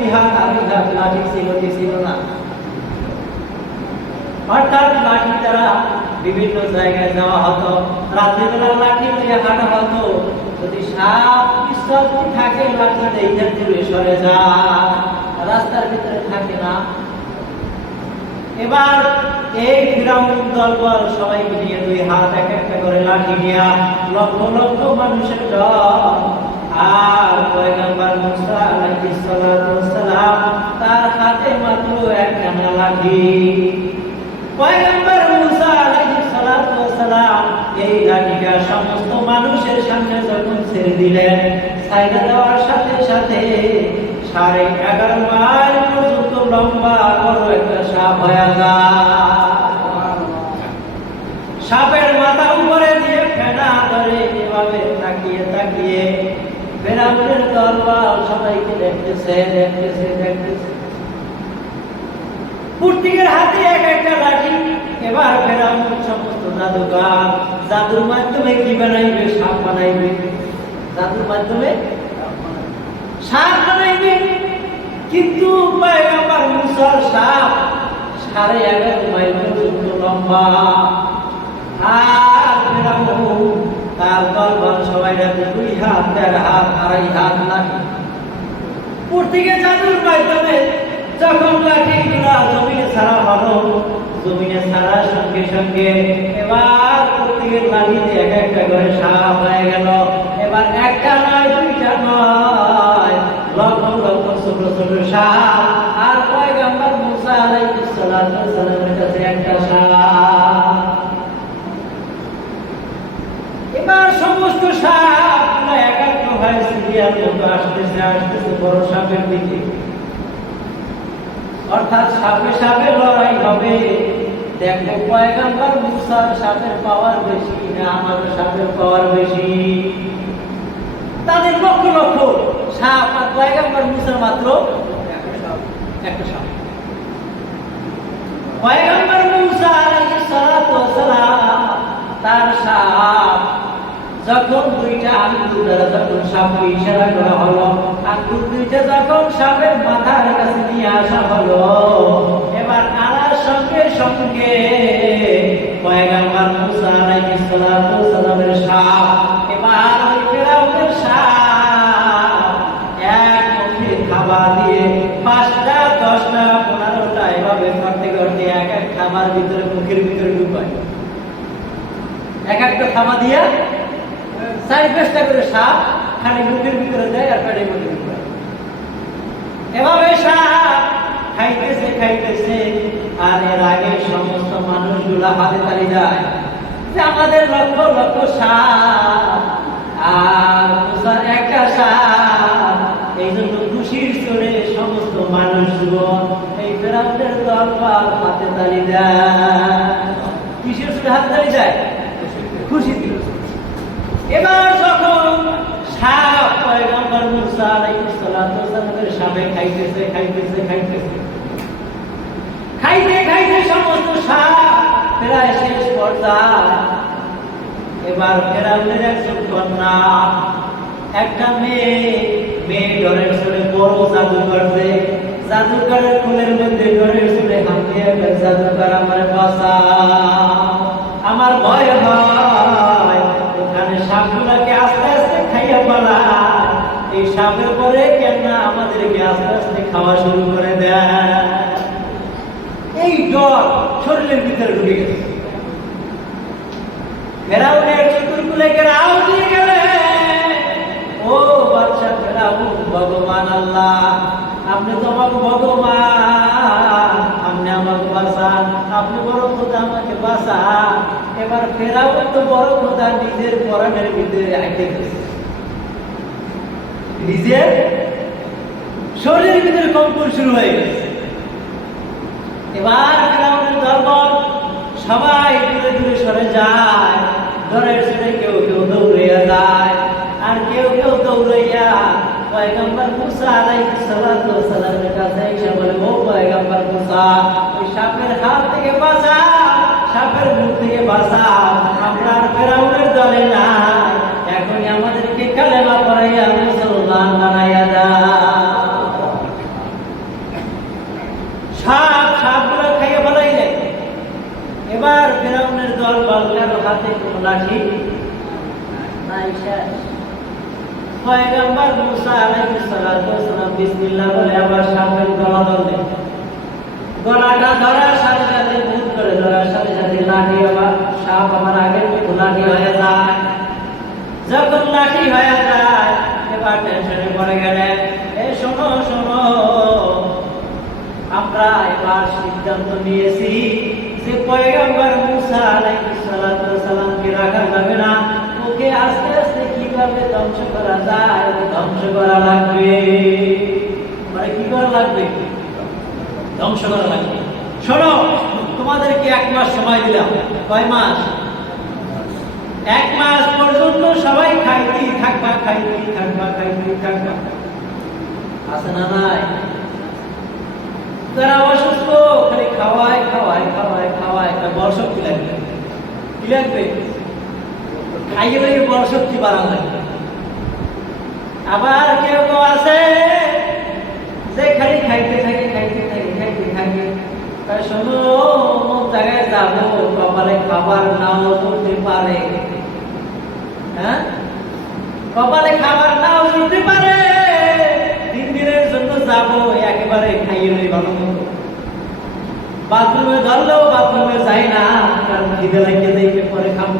দুই হাত আড়াই হাত লাঠি ছিল কি ছিল না। অর্থাৎ লাঠি দ্বারা বিভিন্ন জায়গায় যাওয়া হতো, রাত্রিবেলা লাঠি নিয়ে হাঁটা হতো। যদি সাপ বিশ্বস্তি থাকে লাঠি এইটা দূরে সরে যায়, রাস্তার ভিতরে থাকে না। এবার এই ফিরাউন দলবল সবাইকে নিয়ে দুই হাত এক একটা করে লাঠি নিয়ে লক্ষ লক্ষ মানুষের দল, আর পয়গম্বর মুসা আলাইহিস সালাতু ওয়াস সালাম তার হাতে মাত্র একখানা লাঠি। পয়গম্বর মুসা আলাইহিস সালাতু ওয়াস সালাম এই লাঠিটা সমস্ত মানুষের সামনে যখন ছেড়ে দিলেন, ছাইড়া দেওয়ার সাথে সাথে 11.5 মাইল পর্যন্ত লম্বা বড় একটা সাপ হয়ে যায়। সাপের মাথা উপরে দিয়ে ফেনা ধরে এভাবে তাকিয়ে তাকিয়ে ফেরাউনের দলবল সবাইকে দেখতেছে। প্রত্যেকের হাতে এক একটা লাঠি। এবার ফেরাউন সমস্ত জাদুকার জাদুর মাধ্যমে কি বানাইবে? সাপ বানাইবে। জাদুর মাধ্যমে সাপ বানাইবে। কিন্তু পয়গম্বর মুসার সাপ 11.5 মাইল পর্যন্ত লম্বা। আর ফেরাউন তার দলবল সবাই রাতে 2 হাত 1.5 হাত 2.5 হাত লাঠি। প্রত্যেকে জাদুর মাধ্যমে যখন লাঠিগুলা জমিনে ছাড়া হলো, জমিনে ছাড়ার সঙ্গে সঙ্গে এবার প্রত্যেকের লাঠিতে এক একটা করে সাপ হয়ে গেল। এবার একটা নয়, দুইটা নয়, লক্ষ লক্ষ ছোট ছোট সাপ। আর পয়গম্বর মুসা আলাইহিস সালাতু ওয়াস সালামের কাছে একটা সাপ। এবার সমস্ত সাপগুলো একাত্র হয়ে সিরিয়াল মতো আসতেছে বড় সাপের দিকে। অর্থাৎ সাপে সাপে লড়াই হবে। দেখো পয়গম্বর মুসার সাপের পাওয়ার বেশি না আমাদের সাপের পাওয়ার বেশি? তাদের লক্ষ লক্ষ সাপ, আর পয়গম্বর মুসার মাত্র একটা সাপ। পয়গম্বর মুসা আলাইহিস সালাতু ওয়াস সালাম তার সাপ যখন দুইটা আঙ্গুল দ্বারা যখন সাপকে ইশারা করা হলো, আঙ্গুল দুইটা যখন সাপের মাথার কাছে নিয়ে আসা হলো, এবার আনার সঙ্গে সঙ্গে পয়গম্বর মুসা আলাইহিস সালাতু ওয়াস সালামের সাপ এবার ওই ফেরাউনের সাপ এক মুঠে খাবার দিয়ে 5টা 10টা 15টা এভাবে করতে করতে এক এক খাবার ভিতরে মুখের ভিতরে ঢুকায়। এক একটা খাবার দিয়ে 4-5টা করে সাপ খালি মুখের ভিতরে দেয় আর পেটের মধ্যে ঢুকায়। এভাবে সাপ খাইতেছে খাইতেছে। আর এর আগে সমস্ত মানুষগুলা হাতে তালি দেয় যে আমাদের লক্ষ লক্ষ সাপ আর মুসার একটা সাপ। এই জন্য খুশির চড়ে সমস্ত মানুষজন এই ফেরাউনের দলবল হাতে তালি দেয়। কিসের চড়ে হাতে তালি দেয়? খুশি দিল। এবার যখন সাপ পয়গম্বর মুসা আলাইহিস সালাতু ওয়াস সালামের সাপে খাইতেছে খাইতে খাইতে সমস্ত সাপ প্রায় শেষ পর্যায়ে। এবার ফেরাউনের একজন কন্যা, একটা মেয়ে ডরের চলে বড় জাদু করছে। জাদুকরের ফুলের মধ্যে ডরের চলে হাত দিয়ে জাদুকর আমার বাঁচা, আমার ভয় হয়। ওখানে সাপগুলাকে আস্তে আস্তে খাইয়া পালায়। এই সাপের পরে কেন আমাদেরকে আস্তে আস্তে খাওয়া শুরু করে দেয়। এই ডর শরীরের ভিতরে ঢুকে গেছে। ফেরাউনের চতুর্কুলে ঘেরাও দিয়ে গেলে, ও বাদশা ফেরাউন, ভগবান আল্লাহ আপনি তো আমাকে ভগবান, আপনি আমাকে বাঁচান, আপনি বড় খোদা আমাকে বাঁচান। এবার ফেরাউন তো বড় খোদা নিজের পরাণের ভিতরে আটকে গেছে, নিজের শরীরের ভিতরে কম্পন শুরু হয়ে গেছে। এবার ফেরাউনের দলবল সবাই দূরে দূরে সরে যায়। ডরের ছেড়ে কেউ কেউ দৌড়াইয়া যায়, আর কেউ কেউ দৌড়াইয়া পয়গম্বর মুসা আলাইহিস সালাতু ওয়াস সালামের কাছে এসে বলে, ও পয়গম্বর মুসা, ওই সাপের হাত থেকে বাঁচাও, সাপের মুখ থেকে বাঁচাও, আমরা ফেরাউনের দলে না, এখনই আমাদেরকে কালেমা পড়াইয়া মুসলমান বানাইয়া দাও। দুর্বল, কারো হাতে কোনো লাঠি নাই, শেষ। পয়গম্বর মুসা আলাইহিস সালাতু ওয়াসসালাম বিসমিল্লাহ বলে আবার সাপের গলা ধরলেন। গলাটা ধরার সাথে সাথে মুখ করে ধরার সাথে সাথে লাঠি আবার সাপ আমার আগের মতো লাঠি হয়ে যায়। যখন লাঠি হয়ে যায় এবার টেনশনে পড়ে গেলেন। শোনো শোনো, আমরা এবার সিদ্ধান্ত নিয়েছি যে পয়গম্বর মুসা আলাইহিস সালাতু ওয়াসসালামকে রাখা যাবে না, ওকে আস্তে আস্তে কিভাবে ধ্বংস করা যায় ধ্বংস করা লাগবে। মানে কি করা লাগবে? ধ্বংস করা লাগবে। শোনো, তোমাদেরকে 1 মাস সময় দিলাম। কয় মাস? 1 মাস পর্যন্ত সবাই খাইতেই থাকবা, খাইতেই থাকবা, খাইতেই থাকবা। আছে না নাই? তারা অসুস্থ, খালি খাওয়ায় খাওয়ায় খাওয়ায় খাওয়ায়, একটা বড় শক্তি লাগবে। কি লাগবে? খাইয়ে লাগে বড় শক্তি বাড়ানো লাগবে। আবার কেউ কেউ আছে যে খালি খাইতে থাকে, খাইতে থাকে, খাইতে থাকে। তাই শোনো, অমুক জায়গায় যাবো, কপালে খাবার নাও করতে পারে। হ্যাঁ, কপালে খাবার নাও দিতে পারে। 3 দিনের জন্য যাবো, একেবারে খাইয়ে নেই ভালো মতো। বাথরুমে ধরলেও বাথরুমে যাই না, কারণ খিদে লাগিয়ে দেখে পরে খাবো।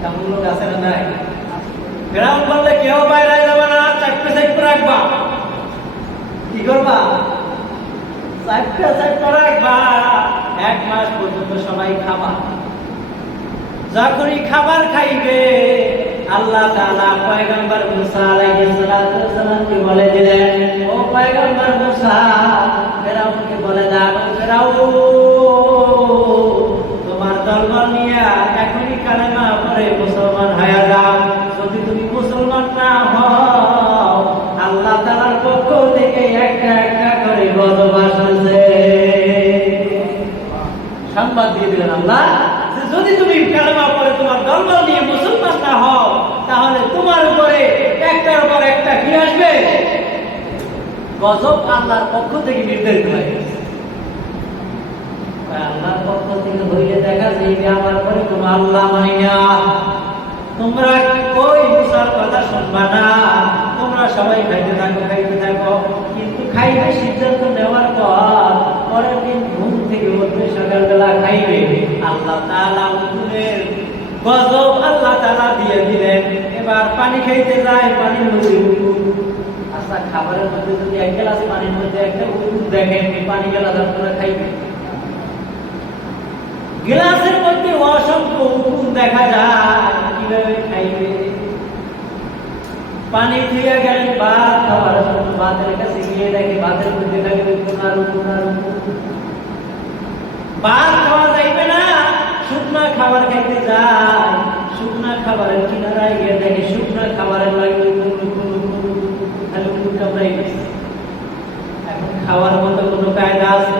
তেমন লোক আছে না নাই? গ্রাম বললে কেউ বাইরে যাবে না, চারটে সাইড রাখবা। কি করবা? চারটে সাইড রাখবা। 1 মাস পর্যন্ত সবাই খাবা। যখনই খাবার খাইবে আল্লাহ তাআলা পয়গম্বর মুসা আলাইহিস সালাতু ওয়াসসালামকে বলে দিলেন, ও পয়গম্বর মুসা, ফেরাউনকে বলে দাও, ফেরাউন তোমার দরবার নিয়ে এখনই কালেমা পড়ে মুসলমান হয়ে যাও। যদি তুমি মুসলমান না হও, আল্লাহ তাআলার পক্ষ থেকে একটা একটা করে গজব আসছে। সংবাদ দিয়ে দিলেন আল্লাহ, যদি তুমি কালেমা পড়ে তোমার ধর্ম নিয়ে মুসলমান না হও, তাহলে তোমার উপরে একটার পর একটা কি আসবে? গজব আল্লাহর পক্ষ থেকে নির্ধারিত হয়ে গেছে। আল্লাহর পক্ষ থেকে হইলে দেখা যায় যে আমার পরে কোনো আল্লাহ মানি না, তোমরা ওই মুসার কথা শুনবা না, তোমরা সবাই খাইতে থাকো, খাইতে থাকো। কিন্তু খাইবে সিদ্ধান্ত নেওয়ার পর পরের দিন ঘুম থেকে উঠবে, সকালবেলা খাইবে। আল্লাহ তাআলা উঠুনের গজব আল্লাহ তাআলা দিয়ে দিলেন। এবার পানি খাইতে যায়, পানির মধ্যে উকুন। আচ্ছা, খাবারের মধ্যে যদি 1 গ্লাস পানির মধ্যে একটা উকুন দেখেন, পানি গেলা আপনারা খাইবে? গ্লাসের মধ্যে অসংখ্য উকুন দেখা যায়, কিভাবে খাইবে? পানি দিয়ে গেলেন ভাত খাওয়ার জন্য, ভাতের কাছে গিয়ে দেখে ভাতের মধ্যে থাকে উকুন আর উকুন আর উকুন। ভাত খাওয়া যাইবে না, শুকনা খাবার খাইতে যায়। শুকনা খাবারের কিনারায় গিয়ে দেখে শুকনা খাবারের লাগে খালি উকুন কামড়াই গেছে। এখন খাওয়ার মতো কোনো কায়দা আছে?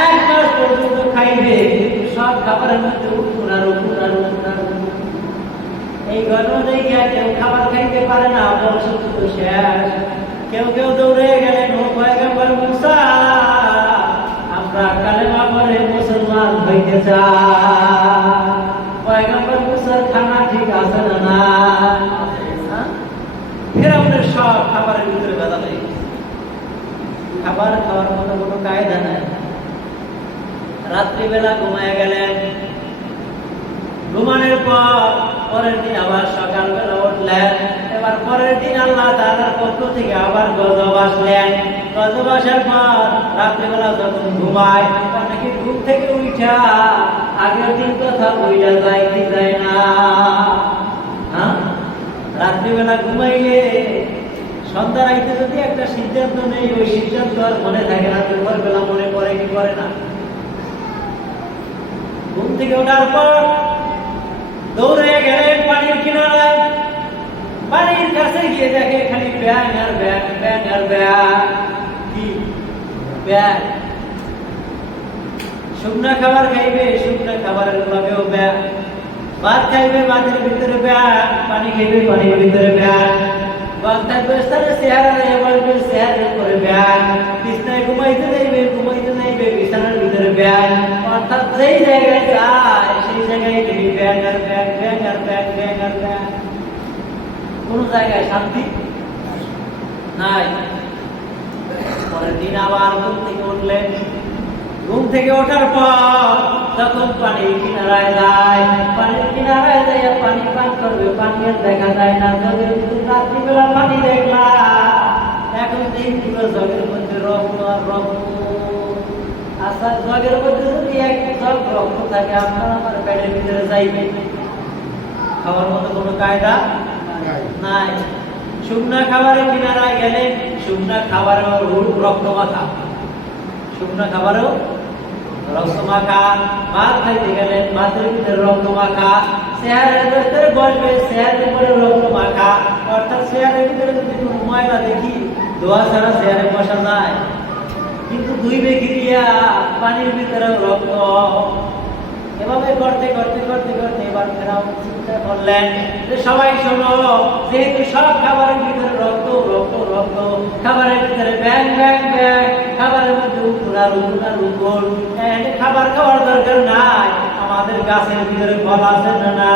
1 মাস পর্যন্ত খাইবে, সব খাবারের মধ্যে উকুন আর উকুন আর উকুন আর উকুন। এই ঘটনা দেখে কেউ খাবার খাইতে পারে না, বংশ তো শেষ। কেউ কেউ দৌড়ে গেলেন, ও পয়গম্বর মুসা, আমরা কালেমা পড়ে মুসলমান হইতে চাই। পয়গম্বর মুসার খানা ঠিক আছে না না? ফেরাউনের সব খাবারের ভিতরে বাধা নেই। খাবার খাওয়ার মতো কোনো কায়দা নাই। রাত্রিবেলা ঘুমায় গেলেন। ঘুমানোর পর পরের দিন আবার সকালবেলা উঠলেন। এবার পরের দিন আল্লাহ তাআলার পক্ষ থেকে আবার গজব আসলেন। গজব আসার পর রাত্রিবেলা যখন ঘুমায়, অনেকে ঘুম থেকে উঠা আগের দিন কথা বইলা যায় কি যায় না? হ্যাঁ, রাত্রিবেলা ঘুমাইলে সন্ধ্যা রাইতে যদি একটা সিদ্ধান্ত নেই, ওই সিদ্ধান্ত আর মনে থাকে না, দুপুরবেলা মনে পড়ে কি করে না? ঘুম থেকে ওঠার পর দৌড়ে গেলেন পানির কিনারায়। পানির কাছে গিয়ে দেখে খালি ব্যাং আর ব্যাং, ব্যাং আর ব্যাং। কি ব্যাং? শুকনা খাবার খাইবে, শুকনা খাবারের লগেও ব্যাং। ভাত খাইবে, ভাতের ভিতরে ব্যাং। পানি খাইবে, পানির ভিতরে ব্যাং। গন্তব্যস্থানে চেহারা বলবে, চেহারার উপরে ব্যাগ, বিছানায় ঘুমাইতে যাইবে বিছানার ভিতরে ব্যাগ। অর্থাৎ যেই জায়গায় যায় সেই জায়গায় গেলে ব্যাগ আর ব্যাগ, ব্যাগ আর ব্যাগ, ব্যাগ আর ব্যাগ। কোন জায়গায় শান্তি নাই। পরের দিন আবার ঘুম থেকে উঠলেন। ঘুম থেকে ওঠার পর যখন পানির কিনারায় যায়, পানির কিনারায় যাইয়া পানি পান করবে, পানি আর দেখা যায় না। রাত্রিবেলা পানি দেখলাম, এখন দেখি পুরো জগের মধ্যে রক্ত আর রক্ত। আচ্ছা, জগের মধ্যে যদি এক জগ রক্ত থাকে, আপনার আমার পেটের ভিতরে যাইবে, খাওয়ার মতো কোনো কায়দা নাই। শুকনা খাবারের কিনারায় গেলে শুকনা খাবারেও রক্ত মাখা, শুকনা খাবারেও রক্ত মাখা। ভাত খাইতে গেলেন, ভাতের ভিতরে রক্ত মাখা। চেহারের ভিতরে বসবে, চেহারের উপরে রক্ত মাখা। অর্থাৎ চেহারের ভিতরে যদি কোনো ময়লা দেখি, দোয়া ছাড়া চেহারে বসা যায়, কিন্তু দুই বেকিরিয়া পানির ভিতরে রক্ত। এভাবে করতে করতে করতে করতে এবার ফেরাও চিন্তা করলেন যে সবাই শোনো, যেহেতু সব খাবারের ভিতরে রক্ত রক্ত রক্ত, খাবারের ভিতরে ব্যাং ব্যাং ব্যাং, খাবারের মধ্যে উকুলার উকুলার উকুল, খাবার খাওয়ার দরকার নাই। আমাদের গাছের ভিতরে ফল আছে না?